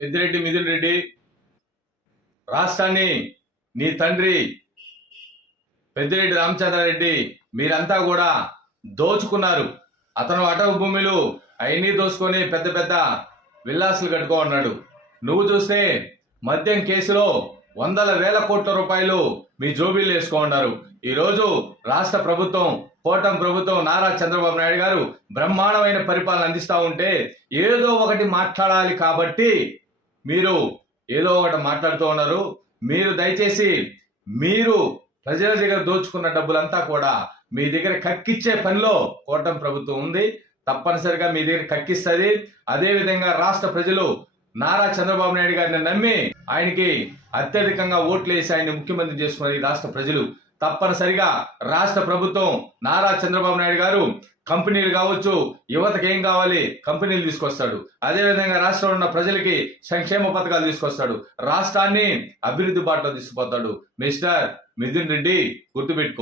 పెద్దిరెడ్డి మిథున్ రెడ్డి, రాష్ట్రాన్ని నీ తండ్రి పెద్దిరెడ్డి రామచంద్రారెడ్డి మీరంతా కూడా దోచుకున్నారు. అతను అటవీ భూములు అవన్నీ దోచుకొని పెద్ద పెద్ద విల్లాసులు కట్టుకో అన్నాడు. నువ్వు చూస్తే మద్యం కేసులో వందల వేల కోట్ల రూపాయలు మీ జోబీలు వేసుకో ఉన్నారు. ఈరోజు రాష్ట్ర ప్రభుత్వం, కూటమి ప్రభుత్వం, నారా చంద్రబాబు నాయుడు గారు బ్రహ్మాండమైన పరిపాలన అందిస్తూ ఉంటే ఏదో ఒకటి మాట్లాడాలి కాబట్టి మీరు ఏదో ఒకటి మాట్లాడుతూ ఉన్నారు. మీరు దయచేసి మీరు ప్రజల దగ్గర దోచుకున్న డబ్బులంతా కూడా మీ దగ్గర కక్కిచ్చే పనిలో కూటమి ప్రభుత్వం ఉంది. తప్పనిసరిగా మీ దగ్గర కక్కిస్తుంది. అదేవిధంగా రాష్ట్ర ప్రజలు నారా చంద్రబాబు నాయుడు గారిని నమ్మి ఆయనకి అత్యధికంగా ఓట్లు వేసి ఆయన్ని ముఖ్యమంత్రి చేసుకున్నారు ఈ రాష్ట్ర ప్రజలు. తప్పనిసరిగా రాష్ట్ర ప్రభుత్వం, నారా చంద్రబాబు నాయుడు గారు కంపెనీలు కావచ్చు, యువతకి ఏం కావాలి కంపెనీలు తీసుకొస్తాడు. అదేవిధంగా రాష్ట్రంలో ఉన్న ప్రజలకి సంక్షేమ పథకాలు తీసుకొస్తాడు. రాష్ట్రాన్ని అభివృద్ధి బాటలో తీసుకుపోతాడు. మిస్టర్ మిథున్ రెడ్డి, గుర్తుపెట్టుకో.